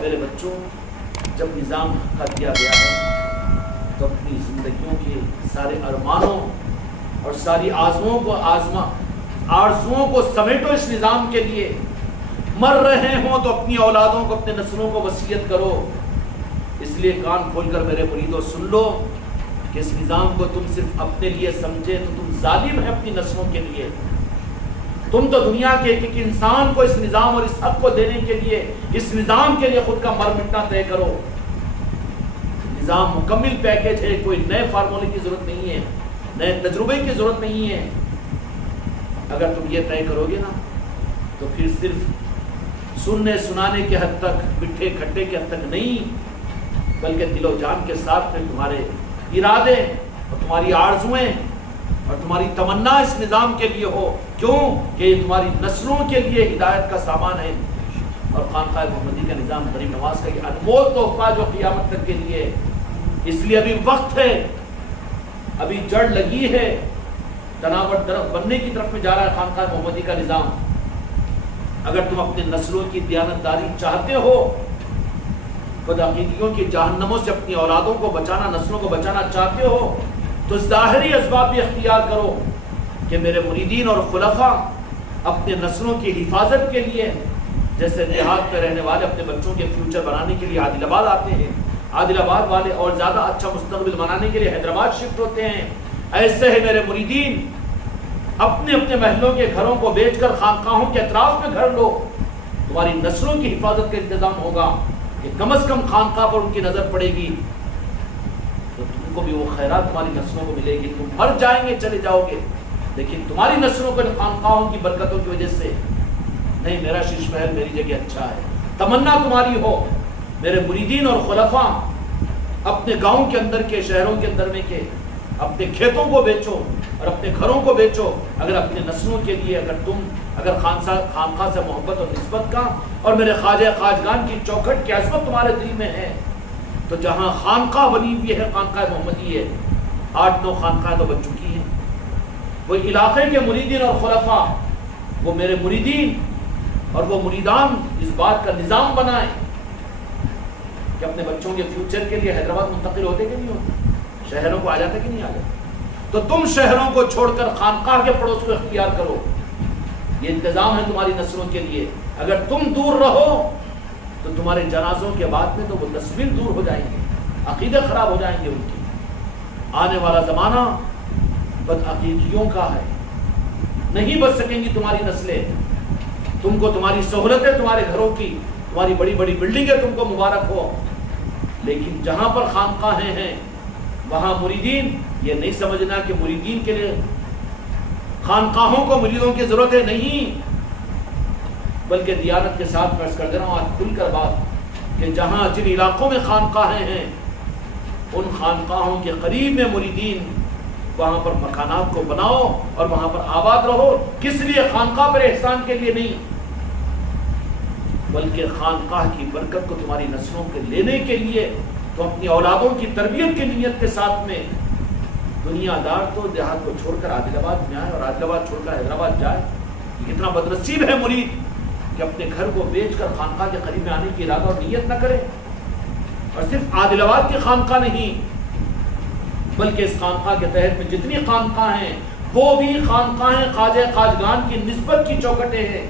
میرے بچوں، جب نظام کا دیا گیا ہے تو اپنی زندگیوں کے سارے ارمانوں اور ساری آرزوؤں کو سمیٹو اس نظام کے لیے۔ مر رہے ہوں تو اپنی اولادوں کو، اپنے نسلوں کو وصیت کرو۔ اس لیے کان کھول کر میرے مریدوں سن لو کہ اس نظام کو تم صرف اپنے لیے سمجھے تو تم ظالم ہیں اپنی نسلوں کے لیے۔ تم تو دنیا کے ایک ایک انسان کو اس نظام اور اس حق کو دینے کے لیے، اس نظام کے لیے خود کا مر مٹنا طے کرو۔ نظام مکمل پیکج ہے، کوئی نئے فارمولے کی ضرورت نہیں ہے، نئے تجربے کی ضرورت نہیں ہے۔ اگر تم یہ طے کرو گے نا تو پھر صرف سننے سنانے کے حد تک، مٹھے کھٹے کے حد تک نہیں، بلکہ دل و جان کے ساتھ میں تمہارے ارادے اور تمہاری آرزویں اور تمہاری تمنا اس نظام کے لیے ہو۔ کیوں کہ یہ تمہاری نسلوں کے لیے ہدایت کا سامان ہے، اور خانقاہ محمدی کا نظام غریب نواز کا یہ انمول تحفہ جو قیامت تک کے لیے۔ اس لیے ابھی وقت ہے، ابھی جڑ لگی ہے، تناور درخت بننے کی طرف میں جا رہا ہے خانقاہ محمدی کا نظام۔ اگر تم اپنے نسلوں کی دیانتداری چاہتے ہو، بدعقیدیوں کی جہنموں سے اپنی اولادوں کو بچانا، نسلوں کو بچانا چاہتے ہو، تو ظاہری اسباب بھی اختیار کرو کہ میرے مریدین اور خلفاء اپنے نسلوں کی حفاظت کے لیے، جیسے دیہات میں رہنے والے اپنے بچوں کے فیوچر بنانے کے لیے عادل آباد آتے ہیں، عادل آباد والے اور زیادہ اچھا مستقبل بنانے کے لیے حیدرآباد شفٹ ہوتے ہیں، ایسے ہی میرے مریدین اپنے اپنے محلوں کے گھروں کو بیچ کر خانقاہوں کے اطراف میں گھر لو۔ تمہاری نسلوں کی حفاظت کا انتظام ہوگا کہ کم از کم خانقاہ پر ان کی نظر پڑے گی تو تم کو بھی وہ خیرات تمہاری نسلوں کو ملے گی۔ تم مر جائیں گے، چلے جاؤ گے، لیکن تمہاری نسلوں کو خانقاہوں کی برکتوں کی وجہ سے نہیں، میرا شیش محل میری جگہ اچھا ہے۔ تمنا تمہاری ہو میرے مریدین اور خلفاء اپنے گاؤں کے اندر کے، شہروں کے اندر میں کے، اپنے کھیتوں کو بیچو اور اپنے گھروں کو بیچو، اگر اپنے نسلوں کے لیے، اگر خانقاہ سے محبت اور نسبت کا اور میرے خواجہ خواجگان کی چوکھٹ کی عظمت تمہارے دل میں ہے، تو جہاں خانقاہ بنی ہوئی ہے، خانقاہ محمدی ہے، 8-9 خانقاہ تو بن چکی ہیں، وہ علاقے کے مریدین اور خلفاء، وہ میرے مریدین اور وہ مریدان اس بات کا نظام بنائیں کہ اپنے بچوں کے فیوچر کے لیے حیدرآباد منتقل ہوتے کہ نہیں ہوتے، شہروں کو آ جاتے کہ نہیں آ جاتے، تو تم شہروں کو چھوڑ کر خانقاہ کے پڑوس کو اختیار کرو۔ یہ انتظام ہے تمہاری نسلوں کے لیے۔ اگر تم دور رہو تو تمہارے جنازوں کے بعد میں تو وہ تصویر دور ہو جائیں گے، عقیدے خراب ہو جائیں گے ان کی۔ آنے والا زمانہ بدعقیدیوں کا ہے، نہیں بچ سکیں گی تمہاری نسلیں۔ تم کو تمہاری سہولتیں، تمہارے گھروں کی، تمہاری بڑی بڑی بلڈنگیں تم کو مبارک ہو، لیکن جہاں پر خانقاہیں ہیں وہاں مریدین، یہ نہیں سمجھنا کہ مریدین کے لیے خانقاہوں کو مریدوں کی ضرورت ہے، نہیں، بلکہ دیانت کے ساتھ میں کر دے رہا ہوں آج کھل کر بات کہ جہاں جن علاقوں میں خانقاہیں ہیں ان خانقاہوں کے قریب میں مریدین، وہاں پر مکانات کو بناؤ اور وہاں پر آباد رہو۔ کس لیے؟ خانقاہ پر احسان کے لیے نہیں، بلکہ خانقاہ کی برکت کو تمہاری نسلوں کے لینے کے لیے۔ تو اپنی اولادوں کی تربیت کی نیت کے ساتھ میں دنیا دار تو دیہات کو چھوڑ کر عادل آباد میں آئے اور عادل آباد چھوڑ کر حیدرآباد جائے۔ کتنا بدنصیب ہے مرید کہ اپنے گھر کو بیچ کر خانقاہ کے قریب میں آنے کی ارادہ اور نیت نہ کرے۔ اور صرف عادل آباد کی خانقاہ نہیں، بلکہ اس خانقاہ کے تحت میں جتنی خانقاہ ہیں وہ بھی خانقاہیں خواجہ خواجگان کی نسبت کی چوکھٹیں ہیں۔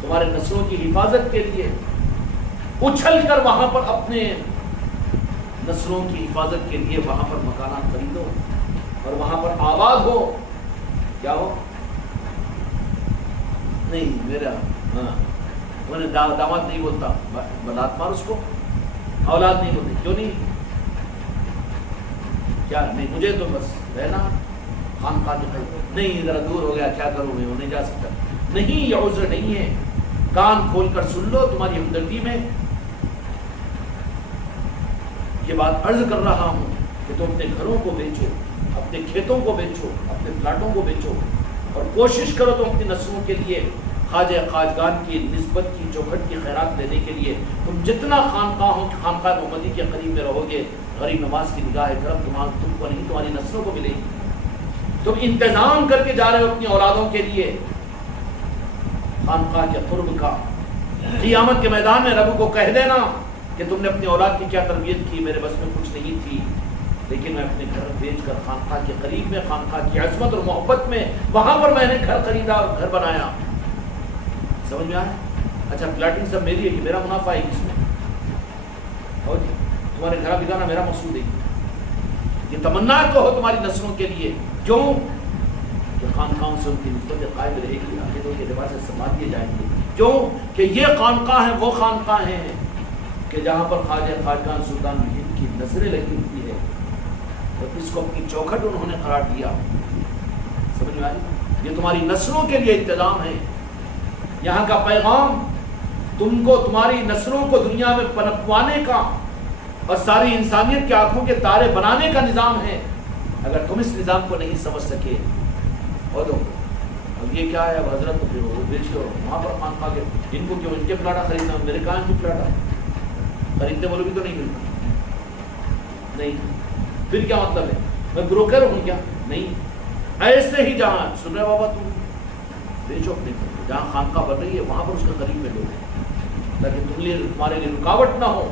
تمہارے نسلوں کی حفاظت کے لیے اچھل کر وہاں پر اپنے نسلوں کی حفاظت کے لیے وہاں پر مکانات خریدو اور وہاں پر آباد ہو۔ کیا ہو؟ نہیں میرا داماد نہیں بولتا، بلات مار اس کو، اولاد نہیں بولتے، کیوں نہیں؟ کیا نہیں؟ مجھے تو بس رہنا خانقاہ کے قریب نہیں، ذرا دور ہو گیا، کیا کروں میں، وہ نہیں جا سکتا۔ نہیں، یہ عذر نہیں ہے، کان کھول کر سن لو۔ تمہاری ہمدردی میں یہ بات عرض کر رہا ہوں کہ تم اپنے گھروں کو بیچو، اپنے کھیتوں کو بیچو، اپنے پلاٹوں کو بیچو اور کوشش کرو تم اپنی نسلوں کے لیے خواجہ خواجگان کی نسبت کی چوکھٹ کی خیرات دینے کے لیے تم جتنا خانقاہ محمدی کے قریب میں رہو گے، غریب نواز کی نگاہ کرم تم کو نہیں، تمہاری نسلوں کو ملے گی۔ تم انتظام کر کے جا رہے ہو اپنی اولادوں کے لیے خانقاہ کے قرب کا، قیامت کے میدان میں رب کو کہہ دینا کہ تم نے اپنی اولاد کی کیا تربیت کی، میرے بس میں کچھ نہیں تھی، لیکن میں اپنے گھر بیچ کر خانقاہ کے قریب میں، خانقاہ کی عظمت اور محبت میں، وہاں پر میں نے گھر خریدا اور گھر بنایا۔ سمجھ میں آیا؟ اچھا پلاٹنگ سب میری ہے، میرا منافع ہے کس میں؟ اور تمہارے گھر بگانا میرا مقصود ہے، یہ تمنا کہو تمہاری نسلوں کے لیے، کیوں کہ خانقاہوں سے ان کی نسبت قائم رہے گی، عقیدوں کے لباس سے سنبھال دیے جائیں گے، کیوں کہ یہ خانقاہ ہیں، وہ خانقاہ ہیں کہ جہاں پر خواجہ خواجگان سلطان ہند کی نظریں لگی ہوئی ہے، اور اس کو اپنی چوکھٹ انہوں نے قرار دیا۔ سمجھ میں آئی؟ یہ تمہاری نسلوں کے لیے انتظام ہے، یہاں کا پیغام تم کو، تمہاری نسلوں کو دنیا میں پنپوانے کا اور ساری انسانیت کی آنکھوں کے تارے بنانے کا نظام ہے۔ اگر تم اس نظام کو نہیں سمجھ سکے، اور تو اب یہ کیا ہے، اب حضرت تو پھر وہ بیچ دو وہاں پر خانقاہ کے، ان کو کیوں ان کے پلاٹا خریدنا، میرے کہاں ان کی پلاٹا خریدنے والوں بھی تو نہیں ملتا، نہیں، پھر کیا مطلب ہے، میں بروکر ہوں کیا؟ نہیں، ایسے ہی جہاں سن رہے بابا تم بیچو اپنے، جہاں خانقاہ بن رہی ہے وہاں پر اس کے قریب میں لو، تاکہ تمہارے لیے رکاوٹ نہ ہو۔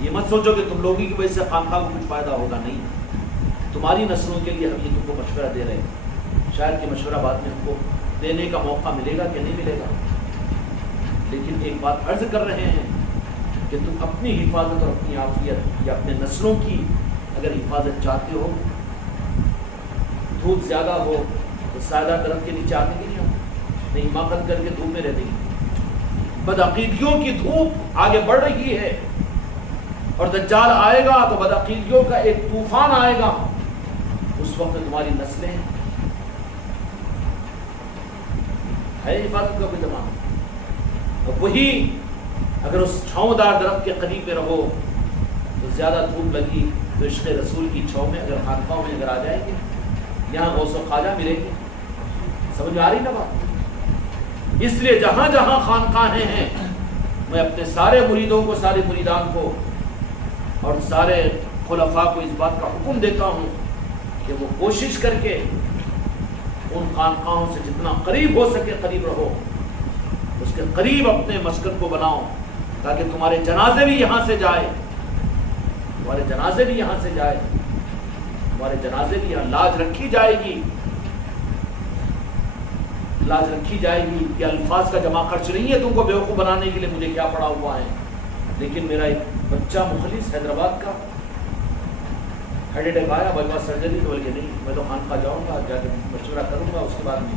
یہ مت سوچو کہ تم لوگوں کی وجہ سے خانقاہ کو کچھ فائدہ ہوگا، نہیں، تمہاری نسلوں کے لیے ہم یہ تم کو مشورہ دے رہے ہیں، شاید کہ مشورہ بعد میں ہم کو دینے کا موقع ملے گا کہ نہیں ملے گا، لیکن ایک بات عرض کر رہے ہیں کہ تم اپنی حفاظت اور اپنی عافیت یا اپنے نسلوں کی اگر حفاظت چاہتے ہو، دھوپ زیادہ ہو تو سایہ درخت کے نیچے آتے گی نہیں، حماقت کر کے دھوپ میں رہتے گی۔ بدعقیدیوں کی دھوپ آگے بڑھ رہی ہے، اور دجال آئے گا تو بدعقیدیوں کا ایک طوفان آئے گا، اس وقت تمہاری نسلیں ہے حفاظت کا کوئی زمانہ، اور وہی اگر اس چھاؤں دار درخت کے قریب میں رہو تو زیادہ دھوپ لگی تو عشق رسول کی چھاؤں میں اگر خانقاہوں میں اگر آ جائیں گے، یہاں غوث و خواجہ ملیں گے۔ سمجھ میں آ رہی نا بات؟ اس لیے جہاں جہاں خانقاہیں ہیں، میں اپنے سارے مریدوں کو، سارے مریدان کو اور سارے خلفاء کو اس بات کا حکم دیتا ہوں کہ وہ کوشش کر کے ان خانقاہوں سے جتنا قریب ہو سکے قریب رہو، اس کے قریب اپنے مسکن کو بناؤ، تاکہ تمہارے جنازے بھی یہاں سے جائے، تمہارے جنازے بھی یہاں سے جائے، تمہارے جنازے بھی یہاں لاج رکھی جائے گی، لاج رکھی جائے گی۔ یہ الفاظ کا جمع خرچ نہیں ہے تم کو بیوقوف بنانے کے لیے مجھے کیا پڑا ہوا ہے، لیکن میرا ایک بچہ مخلص حیدرآباد کا ہارٹ اٹیک آیا، بائی پاس سرجری، تو بلکہ نہیں، میں تو خانقاہ جاؤں گا، جا کے مشورہ کروں گا، اس کے بعد میں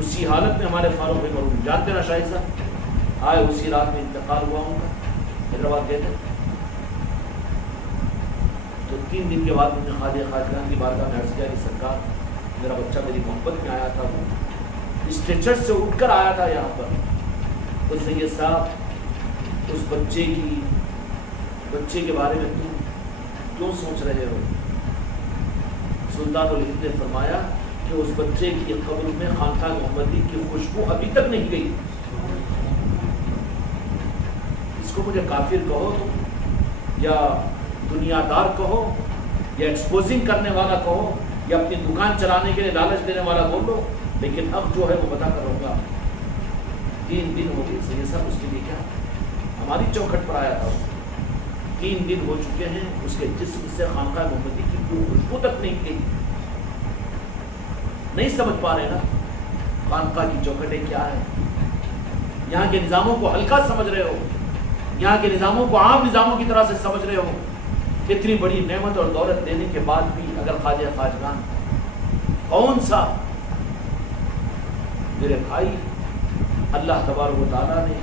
اسی حالت میں ہمارے فاروق بھائی مرحوم جانتے نا شاہد صاحب آئے، اسی رات میں انتقال ہوا ہوں گا، حیدرآباد گئے تھے، تو 3 دن کے بعد میں نے خواجہ خواجگان کی بارگاہ میں عرض کیا کہ سرکار میرا بچہ میری محبت میں آیا تھا، وہ اسٹریچر سے اٹھ کر آیا تھا یہاں پر، تو سید صاحب اس بچے کے بارے میں تم کیوں سوچ رہے ہو؟ سلطان الہند نے فرمایا کہ اس بچے کی قبر میں خانقاہ محمدی کی خوشبو ابھی تک نہیں گئی، اس کو مجھے کافر کہو تم، یا دنیا دار کہو، یا ایکسپوزنگ کرنے والا کہو، یا اپنی دکان چلانے کے لیے لالچ دینے والا بول لو، لیکن اب جو ہے وہ بتا کر رہوں گا 3 دن ہو گئے سید صاحب، اس کے لیے کیا ہماری چوکھٹ پر آیا تھا، 3 دن ہو چکے ہیں، اس کے جسم سے خانقاہ محمدی کی کوئی خوشبو تک نہیں گئی۔ نہیں سمجھ پا رہے نا خانقاہ کی چوکھٹیں کیا ہے، یہاں کے نظاموں کو ہلکا سمجھ رہے ہو، یہاں کے نظاموں کو عام نظاموں کی طرح سے سمجھ رہے ہو۔ اتنی بڑی نعمت اور دولت دینے کے بعد بھی اگر خواجہ خواجگان کون سا میرے بھائی، اللہ تبارک و تعالیٰ نے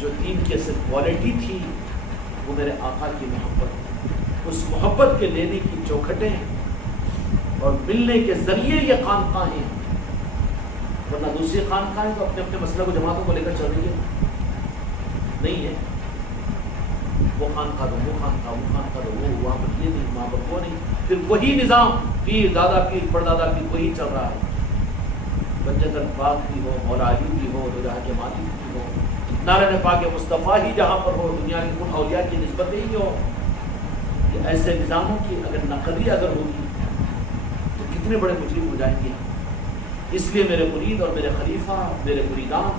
جو دین کی اصل کوالٹی تھی وہ میرے آقا کی محبت، اس محبت کے لینے کی چوکھٹیں اور ملنے کے ذریعے یہ خانقاہیں، ورنہ دوسری خانقاہیں تو اپنے اپنے مسئلہ کو جماعتوں کو لے کر چل رہی ہے، نہیں ہے، وہ خانقاہ دو، وہ خانقاہ، وہ خانقاہ دو، وہ وہاں پر یہ نہیں، وہاں پر وہ نہیں، پھر وہی نظام پیر دادا پیر پردادا پیر وہی چل رہا ہے، بنجت الفاق بھی ہو، مولا علی بھی ہو، دو جہاں کے مالک بھی ہو، نارائن پاک مصطفیٰ ہی جہاں پر ہو، دنیا کے کن اولیاء کی نسبت ہی ہو، کہ ایسے نظاموں کی اگر نقلی اگر ہوگی تو کتنے بڑے مجرم ہو جائیں گے۔ اس لیے میرے مرید اور میرے خلیفہ، میرے مریدان،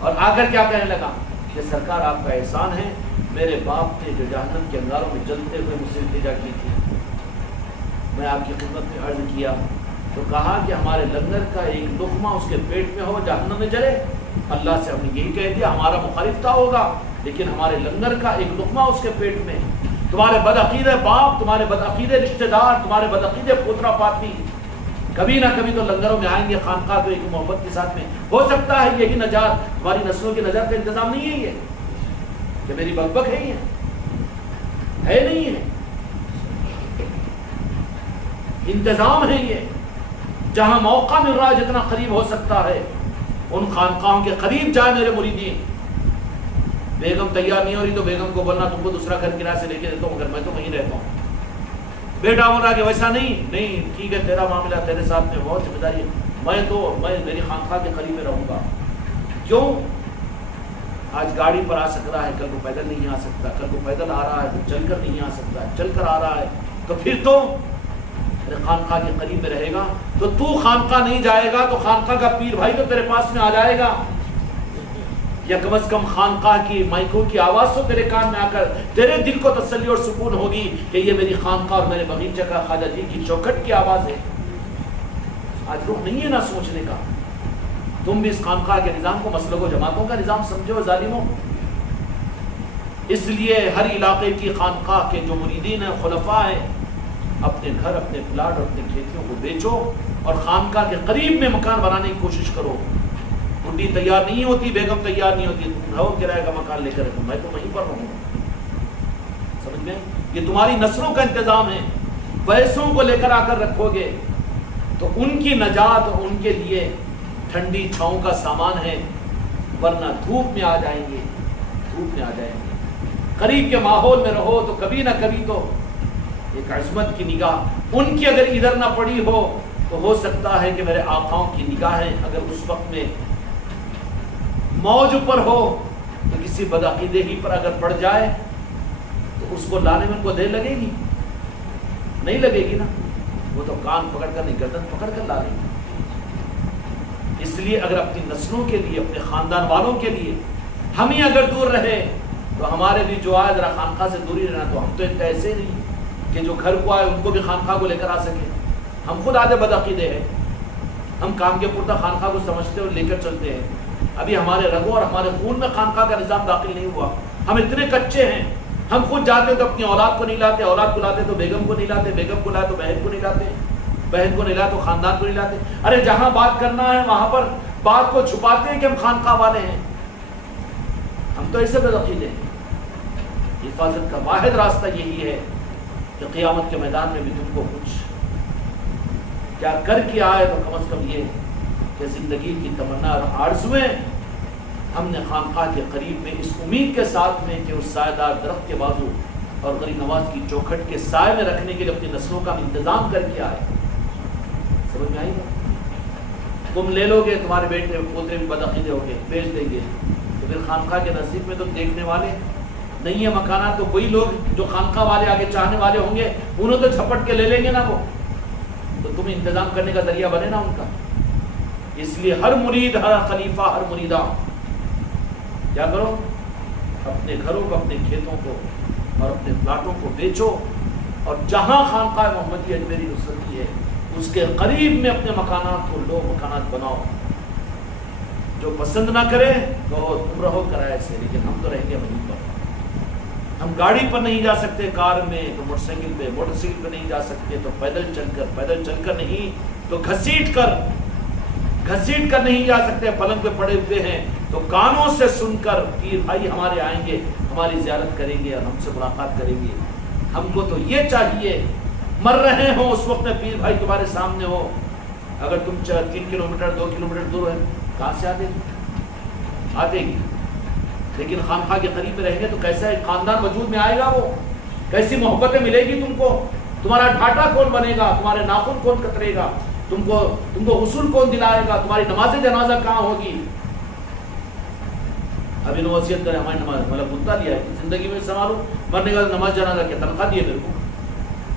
اور آ کر کیا کہنے لگا کہ سرکار آپ کا احسان ہے، میرے باپ نے جو جہنم کے انگاروں میں جلتے ہوئے مجھ سے التجا کی تھی، میں آپ کی خدمت میں عرض کیا تو کہا کہ ہمارے لنگر کا ایک لقمہ اس کے پیٹ میں ہو جہنم میں جلے۔ اللہ سے ہم نے یہی کہہ دیا، ہمارا مخالف تھا ہوگا لیکن ہمارے لنگر کا ایک لقمہ اس کے پیٹ میں۔ تمہارے بدعقیدہ باپ، تمہارے بدعقیدہ رشتہ دار، تمہارے بدعقیدہ پوترا پاتی کبھی نہ کبھی تو لنگروں میں آئیں گے، خانقاہ کو ایک محبت کے ساتھ میں۔ ہو سکتا ہے یہی نجات، تمہاری نسلوں کی نجات کا انتظام نہیں ہے یہ کہ میری بکبک ہے، یہ ہے نہیں ہے، انتظام ہے یہ۔ جہاں موقع مل رہا ہے جتنا قریب ہو سکتا ہے ان خانقاہوں کے قریب جائے میرے مریدین۔ بیگم تیار نہیں ہو رہی تو بیگم کو بولنا تم کو دوسرا گھر کرایہ سے لے کے دیتا ہوں، مگر میں تو وہیں رہتا ہوں۔ بیٹا بول رہا کہ ویسا نہیں ٹھیک ہے، تیرا معاملہ تیرے ساتھ میں بہت ذمہ داری ہے، میں میری خانقاہ کے قریب میں رہوں گا۔ کیوں؟ آج گاڑی پر آ سک رہا ہے، کل کو پیدل نہیں آ سکتا، کل کو پیدل آ رہا ہے تو چل کر نہیں آ سکتا ہے، چل کر آ رہا ہے تو پھر تو خانقاہ کے قریب میں رہے گا۔ تو خانقاہ نہیں جائے گا تو خانقاہ کا پیر بھائی تو تیرے پاس میں آ جائے گا، یا کم از کم خانقاہ کی مائکوں کی آواز تو تیرے کان میں آ کر تیرے دل کو تسلی اور سکون ہوگی کہ یہ میری خانقاہ اور میرے بغیچے کا خواجہ جی کی چوکھٹ کی آواز ہے۔ آج رخ نہیں ہے نہ سوچنے کا۔ تم بھی اس خانقاہ کے نظام کو مسلک و جماعتوں کا نظام سمجھو ظالموں۔ اس لیے ہر علاقے کی خانقاہ کے جو مریدین ہیں، خلفاء ہیں، اپنے گھر، اپنے پلاٹ اور اپنے کھیتیوں کو بیچو اور خانقاہ کے قریب میں مکان بنانے کی کوشش کرو۔ بڈی تیار نہیں ہوتی، بیگم تیار نہیں ہوتی، تم رہو کرایہ کا مکان لے کر، میں تو وہیں پر رہوں۔ سمجھ میں؟ یہ تمہاری نسلوں کا انتظام ہے۔ پیسوں کو لے کر آ کر رکھو گے تو ان کی نجات اور ان کے لیے ٹھنڈی چھاؤں کا سامان ہے، ورنہ دھوپ میں آ جائیں گے، دھوپ میں آ جائیں گے۔ قریب کے ماحول میں رہو تو کبھی نہ کبھی تو ایک عظمت کی نگاہ ان کی اگر ادھر نہ پڑی ہو تو ہو سکتا ہے کہ میرے آقاؤں کی نگاہیں اگر اس وقت میں موج پر ہو تو کسی بدعقیدے ہی پر اگر پڑ جائے تو اس کو لانے میں ان کو دیر لگے گی؟ نہیں لگے گی نا، وہ تو کان پکڑ کر نہیں، گردن پکڑ کر لا لیں گے۔ اس لیے اگر اپنی نسلوں کے لیے، اپنے خاندان والوں کے لیے ہم ہی اگر دور رہے تو ہمارے بھی جو آئے ذرا خانقاہ سے دوری رہنا، تو ہم تو ایسے نہیں کہ جو گھر کو آئے ان کو بھی خانقاہ کو لے کر آ سکے۔ ہم خود آدھے بدعقیدے ہیں، ہم کام کے پورتا خانقاہ کو سمجھتے اور لے کر چلتے ہیں۔ ابھی ہمارے رگوں اور ہمارے خون میں خانقاہ کا نظام داخل نہیں ہوا، ہم اتنے کچے ہیں۔ ہم خود جاتے تو اپنی اولاد کو نہیں لاتے، اولاد کو لاتے تو بیگم کو نہیں لاتے، بیگم کو لائے تو بہن کو نہیں لاتے، بہن کو نہیں لائے تو خاندان کو نہیں لاتے۔ ارے جہاں بات کرنا ہے وہاں پر بات کو چھپاتے ہیں کہ ہم خانقاہ والے ہیں۔ ہم تو ایسے بدعقیدے ہیں۔ حفاظت کا واحد راستہ یہی ہے کہ قیامت کے میدان میں بھی تم کو کچھ کیا کر کے آئے تو کم از کم یہ کہ زندگی کی تمنا اور آرزویں ہم نے خانقاہ کے قریب میں اس امید کے ساتھ میں کہ اس سایہ دار درخت کے بازو اور غریب نواز کی چوکھٹ کے سائے میں رکھنے کے لیے اپنی نسلوں کا انتظام کر کے آئے۔ سمجھ میں آئی گا؟ تم لے لو گے، تمہارے بیٹے پوترے بھی بدعقیدے ہو گے، بیچ دیں گے تو پھر خانقاہ کے نزدیک میں تو دیکھنے والے نہیں ہے مکانات، تو وہی لوگ جو خانقاہ والے آگے چاہنے والے ہوں گے انہوں تو جھپٹ کے لے لیں گے نا، وہ تو تم انتظام کرنے کا ذریعہ بنے نا ان کا۔ اس لیے ہر مرید، ہر خلیفہ، ہر مریدہ کیا کرو؟ اپنے گھروں کو، اپنے کھیتوں کو اور اپنے پلاٹوں کو بیچو، اور جہاں خانقاہ محمدی اجمیری نصرت کی ہے اس کے قریب میں اپنے مکانات کو لو، مکانات بناؤ۔ جو پسند نہ کرے تو تم رہو کرائے سے، لیکن ہم تو رہیں گے وہیں پر۔ ہم گاڑی پر نہیں جا سکتے، کار میں تو موٹر سائیکل پہ، موٹر سائیکل پہ نہیں جا سکتے تو پیدل چل کر نہیں تو گھسیٹ کر نہیں جا سکتے، پلنگ پہ پڑے ہوئے ہیں تو کانوں سے سن کر پیر بھائی ہمارے آئیں گے، ہماری زیارت کریں گے اور ہم سے ملاقات کریں گے۔ ہم کو تو یہ چاہیے، مر رہے ہوں اس وقت میں پیر بھائی تمہارے سامنے ہو، اگر تم 3 کلومیٹر 2 کلومیٹر دور ہے کہاں سے آتے گی؟ لیکن خانقاہ کے قریب میں رہیں گے تو کیسا ایک خاندان وجود میں آئے گا، وہ کیسی محبتیں ملے گی تم کو، تمہارا ڈھاٹا کون بنے گا، تمہارے ناخن کون کترے گا، تم کو غسل کون دلائے گا، تمہاری نماز جنازہ کہاں ہوگی؟ ابھی نے وصیت کرے ہماری نماز مطلب مدعا لیا ہے زندگی میں سنبھالو، مرنے کا نماز جنازہ کیا تنخواہ دیے میرے کو،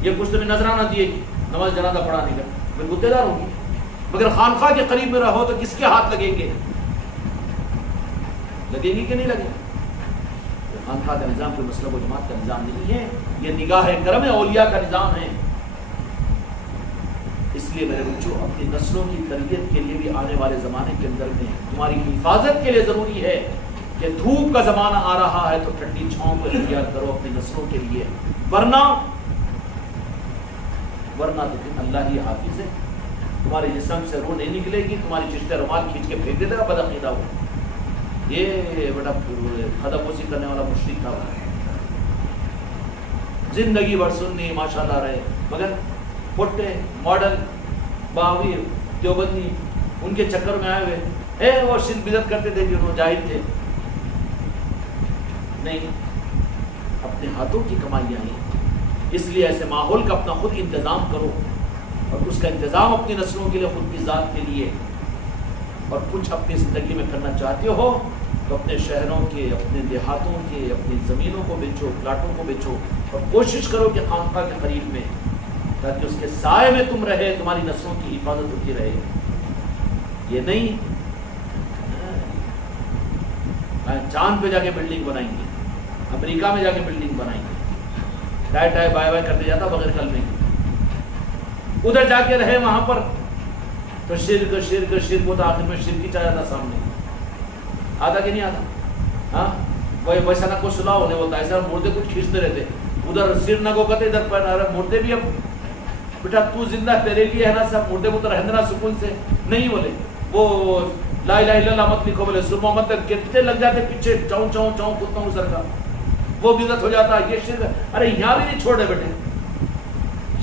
یہ کچھ تمہیں نذرانہ دیے کہ نماز جنازہ پڑھانے کا، میں گدے دار ہوں گی۔ مگر خانقاہ کے قریب میں رہو تو کس کے ہاتھ لگیں گے؟ لگے گی کہ نہیں لگے گی؟ خانقاہ کا نظام کوئی مسلک و جماعت کا نظام نہیں ہے، یہ نگاہ کرم اولیاء کا نظام ہے۔ اس لیے میرے بچوں اپنی نسلوں کی تربیت کے لیے بھی آنے والے زمانے کے اندر میں تمہاری حفاظت کے لیے ضروری ہے کہ دھوپ کا زمانہ آ رہا ہے تو ٹھنڈی چھاؤں کو اختیار کرو اپنی نسلوں کے لیے، ورنہ تو پھر اللہ ہی حافظ ہے، تمہارے جسم سے روح نہیں نکلے گی، تمہاری چشتے رومال کھینچ کے پھینک دے گا بدعقیدہ ہو۔ یہ بڑا خدم بوسی کرنے والا مشرک تھا، زندگی بھر سنی ماشاءاللہ رہے، مگر پھٹے ماڈل باوی دیوبندی ان کے چکر میں آئے ہوئے وہ شرک بدعت کرتے تھے، جو جاہل تھے۔ نہیں، اپنے ہاتھوں کی کمائیاں ہیں، اس لیے ایسے ماحول کا اپنا خود انتظام کرو، اور اس کا انتظام اپنی نسلوں کے لیے، خود کی ذات کے لیے، اور کچھ اپنی زندگی میں کرنا چاہتے ہو تو اپنے شہروں کے، اپنے دیہاتوں کے، اپنی زمینوں کو بیچو، پلاٹوں کو بیچو، اور کوشش کرو کہ خانقاہ کے قریب میں، تاکہ اس کے سائے میں تم رہے، تمہاری نسلوں کی حفاظت ہوتی رہے۔ یہ نہیں چاند پہ جا کے بلڈنگ بنائیں گے، امریکہ میں جا کے بلڈنگ بنائیں گے، ٹائے ٹائے بائے بائے کرتے جاتا بغیر کلمے کے، ادھر جا کے رہے وہاں پر تو شرک شرک شرک ہوتا، آخر میں شرک ہی چاہ جاتا سامنے، آتا کہ نہیں آتا؟ ہاں وہی ویسا نہ کوئی صلاح ہونے ہوتا، ایسا مردے کچھ کھینچتے رہتے، ادھر سر نہ کو کہتے ادھر پیر نہ، مردے بھی اب بیٹا تو زندہ تیرے لیے ہے نا، سب مردے کو تو رہنے نا سکون سے، نہیں بولے وہ لا الہ الا اللہ مت لکھو، بولے سر محمد تک کتنے لگ جاتے پیچھے، چاؤں چاؤں چاؤں کتا ہوں سر کا، وہ بدعت ہو جاتا، یہ شرک۔ ارے یہاں بھی نہیں چھوڑے بیٹے،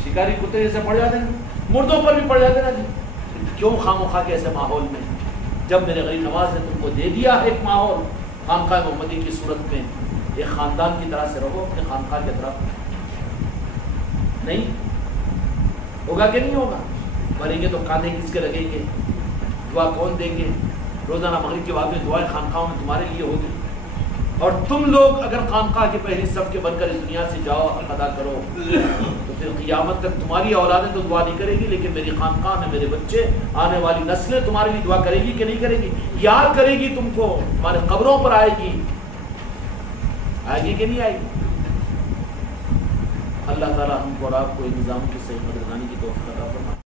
شکاری کتے جیسے پڑ جاتے ہیں، مردوں پر بھی پڑ جاتے نا جی، کیوں خامخواہ کے ایسے ماحول میں، جب میرے غریب نواز نے تم کو دے دیا ہے ایک ماحول خانقاہ محمدی کی صورت میں، ایک خاندان کی طرح سے رہو اپنے خانقاہ کی طرف، نہیں ہوگا کہ نہیں ہوگا؟ مریں گے تو کاندھے کس کے لگیں گے، دعا کون دیں گے؟ روزانہ مغرب کے بعد میں دعائیں خانقاہوں میں تمہارے لیے ہوگی، اور تم لوگ اگر خانقاہ کے پہلی صف کے بن کر اس دنیا سے جاؤ، حق ادا کرو، تو پھر قیامت تک تمہاری اولادیں تو دعا نہیں کرے گی، لیکن میری خانقاہ میں میرے بچے، آنے والی نسلیں تمہارے لیے دعا کرے گی کہ نہیں کرے گی؟ یاد کرے گی تم کو، تمہارے قبروں پر آئے گی کہ نہیں آئے گی؟ اللہ تعالیٰ ہم کو اور آپ کو نظام کی صحیح مددگانی کی توفیق عطا فرمائے۔